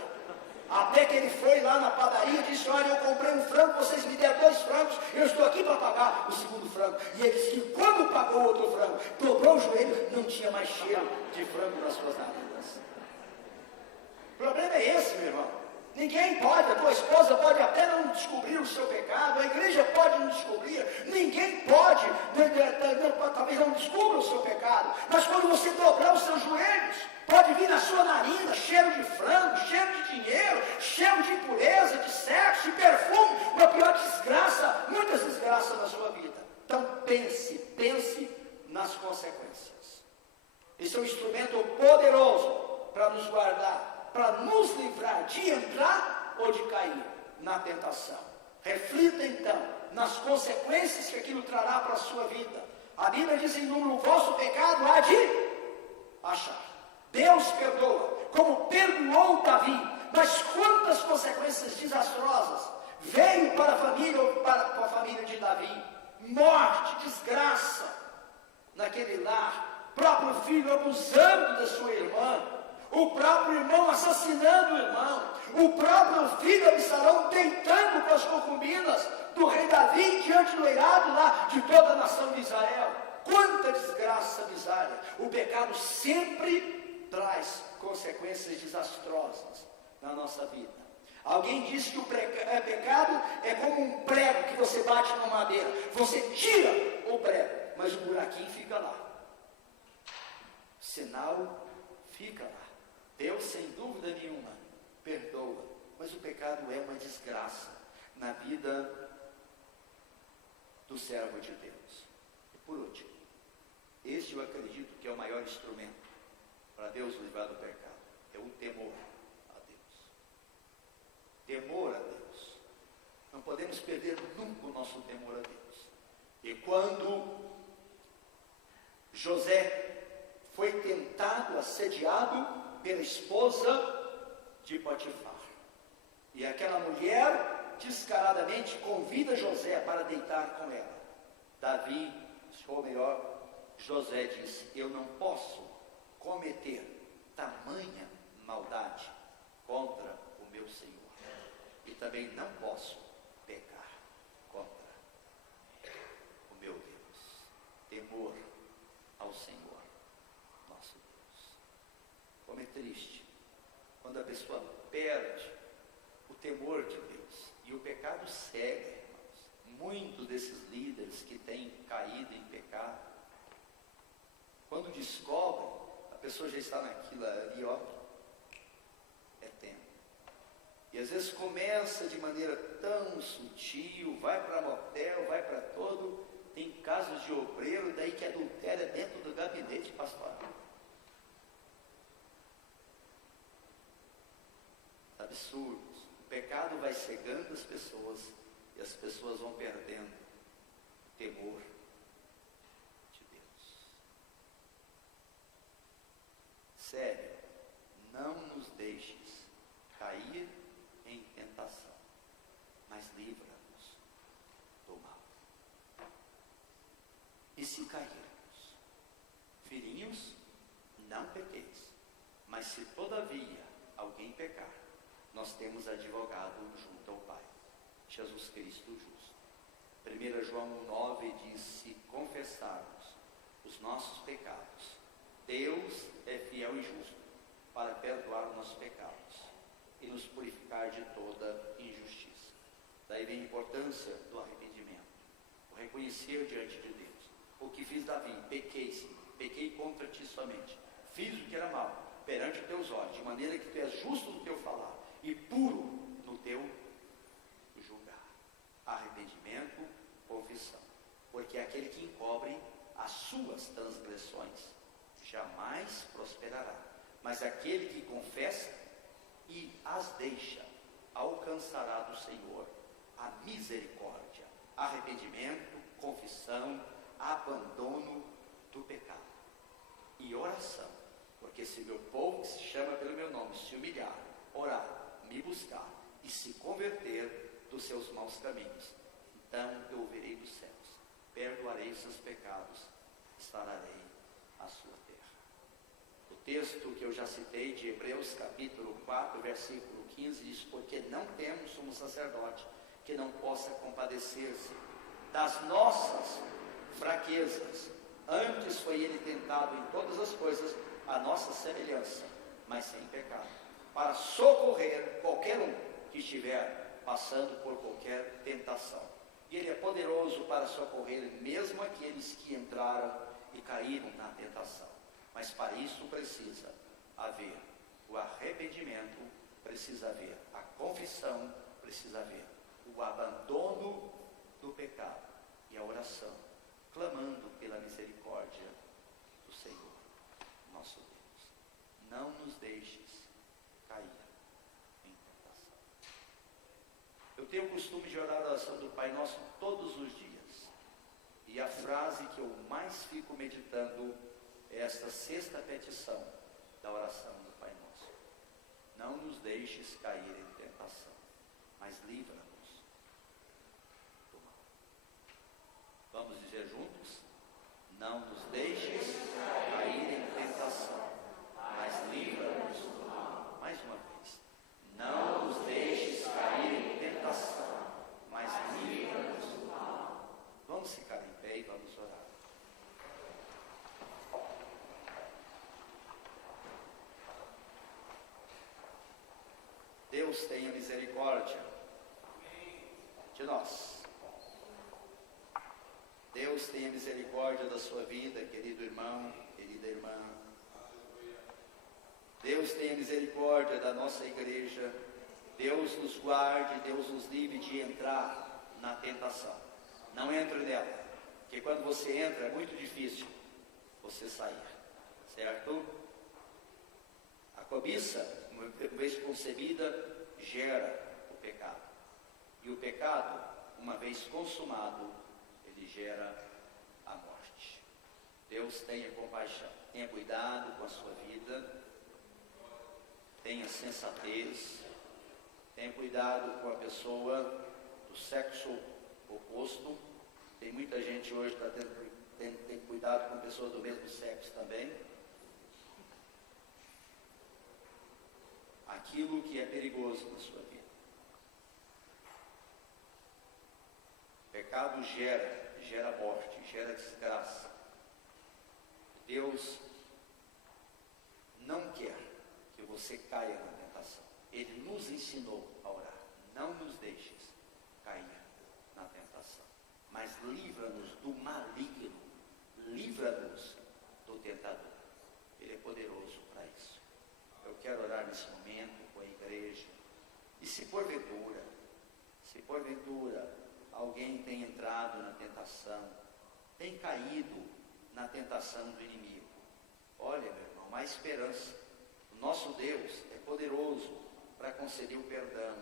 Até que ele foi lá na padaria e disse, olha, eu comprei um frango, vocês me deram 2 frangos, eu estou aqui para pagar o segundo frango. E ele disse que quando pagou o outro frango, dobrou o joelho, não tinha mais cheiro de frango nas suas narinas. O problema é esse, meu irmão. Ninguém pode, a tua esposa pode até não descobrir o seu pecado, a igreja pode não descobrir, ninguém pode, talvez não descubra o seu pecado, mas quando você dobrar os seus joelhos, pode vir na sua narina cheiro de frango, cheiro de dinheiro, cheiro de impureza, de sexo, de perfume, uma pior desgraça, muitas desgraças na sua vida. Então pense nas consequências. Esse é um instrumento poderoso para nos guardar, para nos livrar de entrar ou de cair na tentação. Reflita então nas consequências que aquilo trará para a sua vida. A Bíblia diz, no vosso pecado há de achar. Deus perdoa, como perdoou Davi, mas quantas consequências desastrosas veio para a família de Davi? Morte, desgraça naquele lar, próprio filho abusando da sua irmã, o próprio irmão assassinando o irmão, o próprio filho Absalão deitando com as concubinas do rei Davi diante do eirado lá de toda a nação de Israel. Quanta desgraça bisária! O pecado sempre traz consequências desastrosas na nossa vida. Alguém disse que o pecado é como um prego que você bate na madeira. Você tira o prego, mas o buraquinho fica lá. O sinal fica lá. Deus, sem dúvida nenhuma, perdoa, mas o pecado é uma desgraça na vida do servo de Deus. E por último, este eu acredito que é o maior instrumento para Deus livrar do pecado, é o temor. temor a Deus. Não podemos perder nunca o nosso temor a Deus. E quando José foi tentado, assediado pela esposa de Potifar, e aquela mulher descaradamente convida José para deitar com ela, Davi, ou melhor, José disse: eu não posso cometer tamanha maldade contra o meu Senhor, e também não posso pecar contra o meu Deus. Temor ao Senhor, nosso Deus. Como é triste quando a pessoa perde o temor de Deus, e o pecado cega, irmãos. Muitos desses líderes que têm caído em pecado, quando descobrem, a pessoa já está naquilo ali, ó, é tempo. E às vezes começa de maneira tão sutil, vai para motel, vai para todo. Tem casos de obreiro daí que adultera dentro do gabinete pastoral. Absurdos. O pecado vai cegando as pessoas, e as pessoas vão perdendo temor de Deus. Sério, não nos deixes cair em tentação, mas livra-nos do mal. E se cairmos, filhinhos, não pequeis, mas se todavia alguém pecar, nós temos advogado junto ao Pai, Jesus Cristo justo. 1 João 9 diz: se confessarmos os nossos pecados, Deus é fiel e justo para perdoar os nossos pecados e nos purificar de toda injustiça. Daí vem a importância do arrependimento, o reconhecer diante de Deus: o que fiz, Davi, pequei, sim, pequei contra ti somente, fiz o que era mal perante os teus olhos, de maneira que tu és justo no teu falar e puro no teu julgar. Arrependimento, confissão, porque aquele que encobre as suas transgressões jamais prosperará, mas aquele que confessa e as deixa alcançará do Senhor a misericórdia. Arrependimento, confissão, abandono do pecado e oração, porque se meu povo, que se chama pelo meu nome, se humilhar, orar, me buscar e se converter dos seus maus caminhos, então eu ouvirei dos céus, perdoarei os seus pecados, sararei a sua terra. O texto que eu já citei de Hebreus capítulo 4, versículo 15 diz: porque não temos um sacerdote que não possa compadecer-se das nossas fraquezas, antes foi ele tentado em todas as coisas a nossa semelhança, mas sem pecado, para socorrer qualquer um que estiver passando por qualquer tentação. E ele é poderoso para socorrer mesmo aqueles que entraram e caíram na tentação. Mas para isso precisa haver o arrependimento, precisa haver a confissão, precisa haver o abandono do pecado e a oração, clamando pela misericórdia do Senhor, nosso Deus. Não nos deixes cair em tentação. Eu tenho o costume de orar a oração do Pai Nosso todos os dias. E a frase que eu mais fico meditando é esta sexta petição da oração do Pai Nosso: não nos deixes cair em tentação, mas livra-nos do mal. Vamos dizer juntos? Não nos deixes cair em tentação, mas livra-nos do mal. Mais uma vez. Não nos deixes cair em tentação, mas livra-nos do mal. Vamos ficar em pé e vamos orar. Deus tenha misericórdia de nós. Deus tenha misericórdia da sua vida, querido irmão, querida irmã. Deus tenha misericórdia da nossa igreja. Deus nos guarde, Deus nos livre de entrar na tentação. Não entre nela, porque quando você entra é muito difícil você sair, certo? A cobiça, uma vez concebida, gera o pecado. E o pecado, uma vez consumado, ele gera a morte. Deus tenha compaixão, tenha cuidado com a sua vida, tenha sensatez, tenha cuidado com a pessoa do sexo oposto. Tem muita gente hoje que está tendo cuidado com pessoas do mesmo sexo também. Aquilo que é perigoso na sua vida. Pecado gera morte, gera desgraça. Deus não quer que você caia na tentação. Ele nos ensinou a orar. Não nos deixes cair na tentação, mas livra-nos do maligno, livra-nos do tentador. Ele é poderoso para isso. Eu quero orar nesse momento com a igreja. E se porventura alguém tem entrado na tentação, tem caído na tentação do inimigo, olha, meu irmão, há esperança. O nosso Deus é poderoso para conceder o perdão,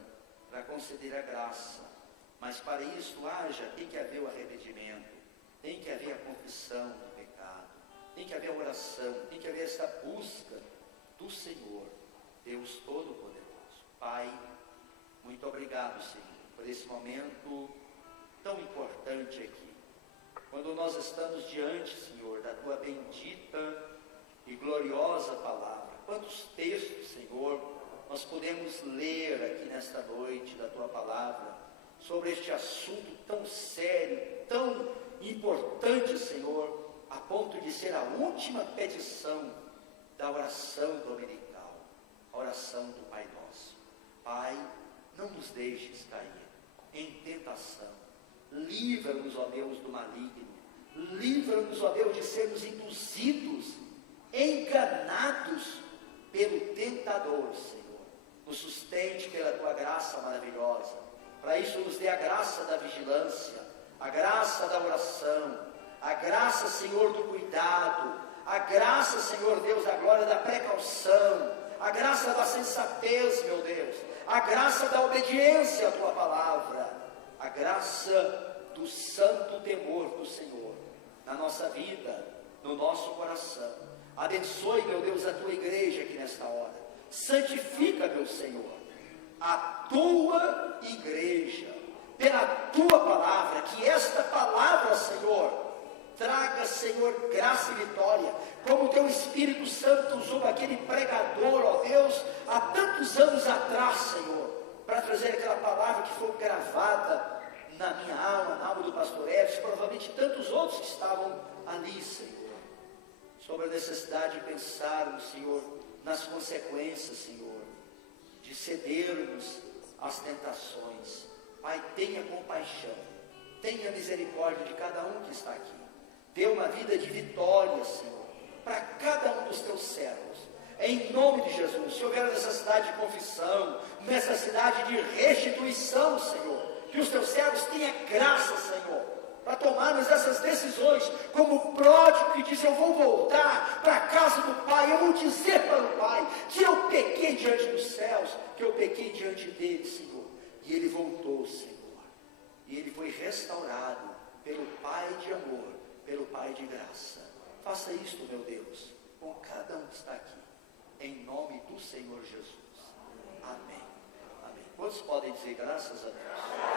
para conceder a graça. Mas para isso tem que haver o arrependimento, tem que haver a confissão do pecado, tem que haver a oração, tem que haver essa busca do Senhor, Deus Todo-Poderoso. Pai, muito obrigado, Senhor, por esse momento tão importante aqui. Quando nós estamos diante, Senhor, da Tua bendita e gloriosa palavra. Quantos textos, Senhor, nós podemos ler aqui nesta noite da Tua palavra, sobre este assunto tão sério, tão importante, Senhor, a ponto de ser a última petição da oração dominical, a oração do Pai Nosso. Pai, não nos deixes cair em tentação. Livra-nos, ó Deus, do maligno. Livra-nos, ó Deus, de sermos induzidos, enganados pelo tentador, Senhor. Nos sustente pela Tua graça maravilhosa. Para isso nos dê a graça da vigilância, a graça da oração, a graça, Senhor, do cuidado, a graça, Senhor Deus, da glória da precaução, a graça da sensatez, meu Deus, a graça da obediência à Tua palavra, a graça do santo temor do Senhor na nossa vida, no nosso coração. Abençoe, meu Deus, a Tua igreja aqui nesta hora. Santifica, meu Senhor, a Tua igreja, pela Tua palavra, que esta palavra, Senhor, traga, Senhor, graça e vitória, como o Teu Espírito Santo usou aquele pregador, ó Deus, há tantos anos atrás, Senhor, para trazer aquela palavra que foi gravada na minha alma, na alma do pastor Edson, provavelmente tantos outros que estavam ali, Senhor, sobre a necessidade de pensarmos, Senhor, nas consequências, Senhor, de cedermos às tentações. Pai, tenha compaixão, tenha misericórdia de cada um que está aqui. Dê uma vida de vitória, Senhor, para cada um dos Teus servos. Em nome de Jesus, se houver necessidade de confissão, necessidade de restituição, Senhor, que os Teus servos tenham graça, Senhor, para tomarmos essas decisões, como o pródigo que diz: eu vou voltar para a casa do Pai, eu vou dizer para o Pai que eu pequei diante dos céus, que eu pequei diante dele, Senhor. E ele voltou, Senhor, e ele foi restaurado pelo Pai de amor, pelo Pai de graça. Faça isto, meu Deus, com cada um que está aqui, em nome do Senhor Jesus. Amém. Amém. Quantos podem dizer graças a Deus?